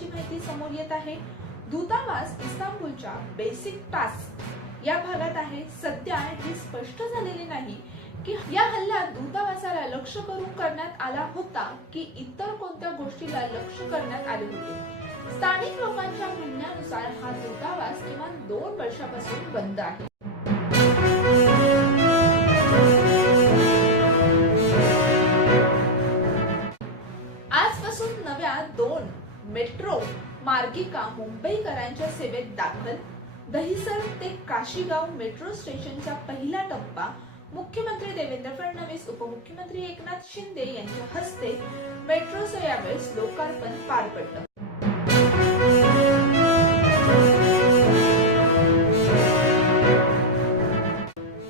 असल्याची माहिती समोर येत आहे। दूतावास इस्तांबूलच्या बेसिक टास्क या भागात आहे। सध्या हे स्पष्ट झालेले नाही की या हल्ल्यात दूतावासाला लक्ष्य करून करण्यात आला होता की इतर कोणत्या गोष्टीला लक्ष्य करण्यात आले होते। स्थानिक लोकांच्या म्हणण्यानुसार हा दूतावास किमान 2 वर्षापासून बंद आहे। आजपासून नव्या 2 मेट्रो मार्गिका मुंबईकरांच्या सेवेत दाखल। दहिसर ते काशीगाव मेट्रो स्टेशनचा पहिला टप्पा मुख्यमंत्री देवेंद्र फडणवीस, उपमुख्यमंत्री एकनाथ शिंदे यांच्या हस्ते मेट्रोचं यावेळेस लोकार्पण पार पडलं।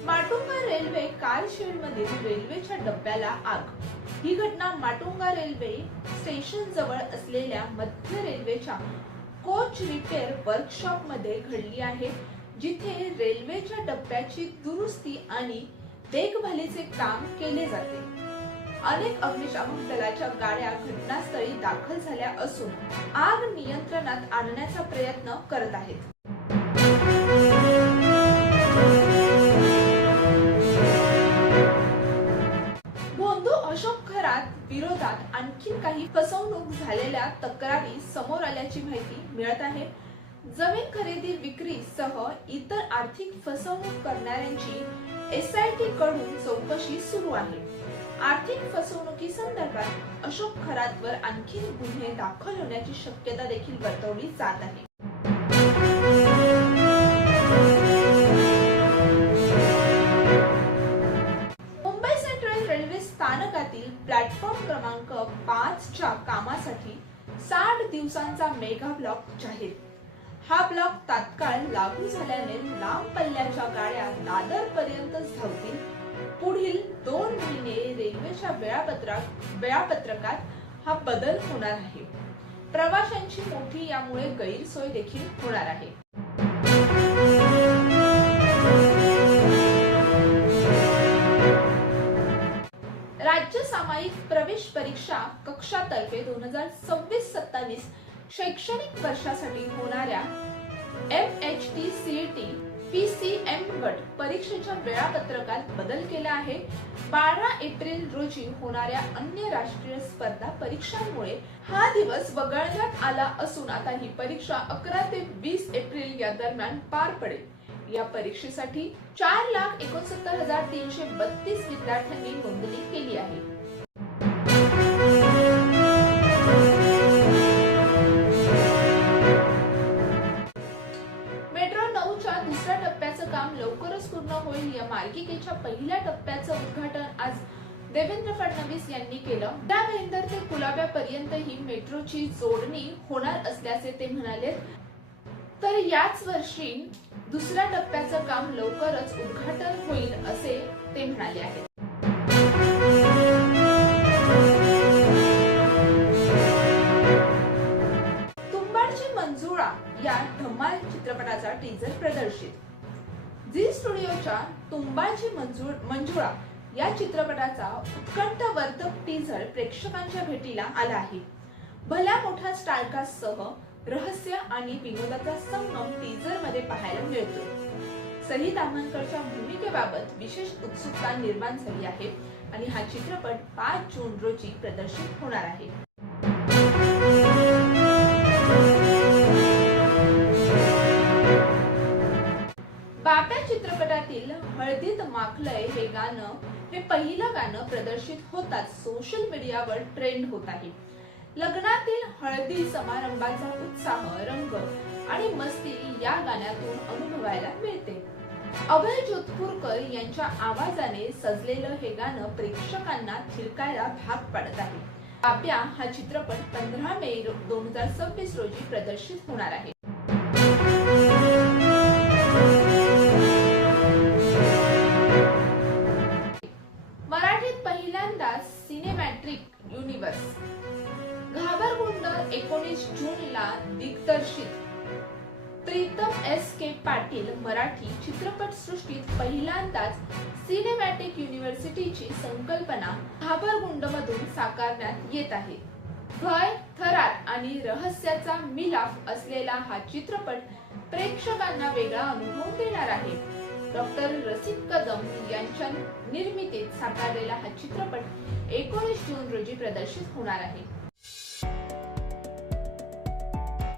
माटुंगा रेल्वे कारशेड मधील रेल्वेच्या डब्याला आग। ही घटना माटुंगा रेल्वे स्टेशन जवळ असलेल्या मध्य रेल्वेच्या कोच रिपेअर वर्कशॉप मध्ये घडली आहे, जिथे रेल्वेच्या डब्याची दुरुस्ती आणि देखभालीचे काम केले जाते। अनेक अग्निशामक दलाच्या गाड्या घटनास्थळी दाखल झाल्या असून आग नियंत्रणात आणण्याचा प्रयत्न करत आहेत। भोंदू अशोक खरात विरोधात आणखी काही फसवणूक झालेल्या तक्रारी समोर आल्याची माहिती मिळत आहे। जमीन खरेदी विक्री सह इतर आर्थिक फसवणूक करणाऱ्यांची SIT कडून चौकशी सुरू आहे। आर्थिक फसवणुकीसंदर्भात अशोक खरातवर आणखी गुन्हे दाखल होण्याची शक्यता देखील वर्तवली जात आहे। मुंबई सेंट्रल रेल्वे स्थानकातील प्लॅटफॉर्म क्रमांक 5 च्या कामासाठी 60 दिवसांचा मेगा ब्लॉक जाहीर। हा ब्लॉक तात्काळ लागू झाल्याने लांब पल्ल्याच्या गाड्या दादर पर्यंतच धावतील। पुढील 2 महिने रेल्वेच्या वेळापत्रकात हा बदल होणार आहे। प्रवाशांची मोठी यामुळे गैरसोय देखील होणार आहे। राज्य सामायिक प्रवेश परीक्षा कक्षातर्फे 2026-27 शैक्षणिक वर्षासाठी होणाऱ्या MHT CET PCM गट परीक्षेच्या वेळापत्रकात बदल केला आहे। 12 एप्रिल रोजी होणाऱ्या अन्य राष्ट्रीय स्पर्धा परीक्षांमुळे हा दिवस वगळण्यात आला असून आता ही परीक्षा 11 ते 20 एप्रिल या दरम्यान पार पडेल। या परीक्षेसाठी 4,69,332 विद्यार्थ्यांनी नोंदणी केली आहे। मेट्रो 9च्या दुसऱ्या टप्प्याचं काम लवकरच पूर्ण होईल। या मार्गिकेच्या पहिल्या टप्प्याचं उद्घाटन आज देवेंद्र फडणवीस यांनी केलं। त्या भाईंदर ते कुलाब्यापर्यंत ही मेट्रोची जोडणी होणार असल्याचे ते म्हणाले। तर याच वर्षी दुसऱ्या टप्प्याचं काम लवकरच उद्घाटन होईल असे ते म्हणाले आहेत। तुंबाडची मंजुळा या धमाल चित्रपटाचा टीजर प्रदर्शित। झी स्टुडिओच्या तुंबाडची मंजुळा या चित्रपटाचा उत्कंठवर्धक टीजर प्रेक्षकांच्या भेटीला आला आहे। भल्या मोठ्या स्टारकास्टसह रहस्य आणि विनोदाचा संगम टीजर मध्ये पाहायला मिळतो। सही ताम्हणकरच्या भूमिकेबाबत विशेष उत्सुकता निर्माण झाली आहे आणि हा चित्रपट 5 जून रोजी प्रदर्शित होणार आहे। बाप्या चित्रपटातील हळदीत माखलय हे गाणं पहिलं गाणं प्रदर्शित होताच सोशल मीडियावर ट्रेंड होत आहे। लग्नातील हळदी समारंभाचा उत्साह, रंग आणि मस्ती या गाण्यातून अनुभवायला मिळते। अभय जोधपुरकर यांच्या आवाजाने सजलेलं हे गाणं प्रेक्षकांना थिरकायला भाग पाडत आहे। बाप्या हा चित्रपट 15 मे 2026 रोजी प्रदर्शित होणार आहे। मराठीत पहिल्यांदाच सिनेमॅटिक युनिव्हर्स घाबरगुंड 19 जूनला दिग्दर्शित प्रीतम SK पाटील मराठी चित्रपट सृष्टीत पहिल्यांदाच सिनेमॅटिक युनिव्हर्सिटीची संकल्पना घाबरगुंड मधून साकारण्यात येत आहे। भय, थरार आणि रहस्याचा मिलाफ असलेला हा चित्रपट प्रेक्षकांना वेगळा अनुभव देणार आहे. डॉक्टर रसिक कदम यांच्या निर्मितीत साकारलेला हा चित्रपट 19 जून रोजी प्रदर्शित होणार आहे.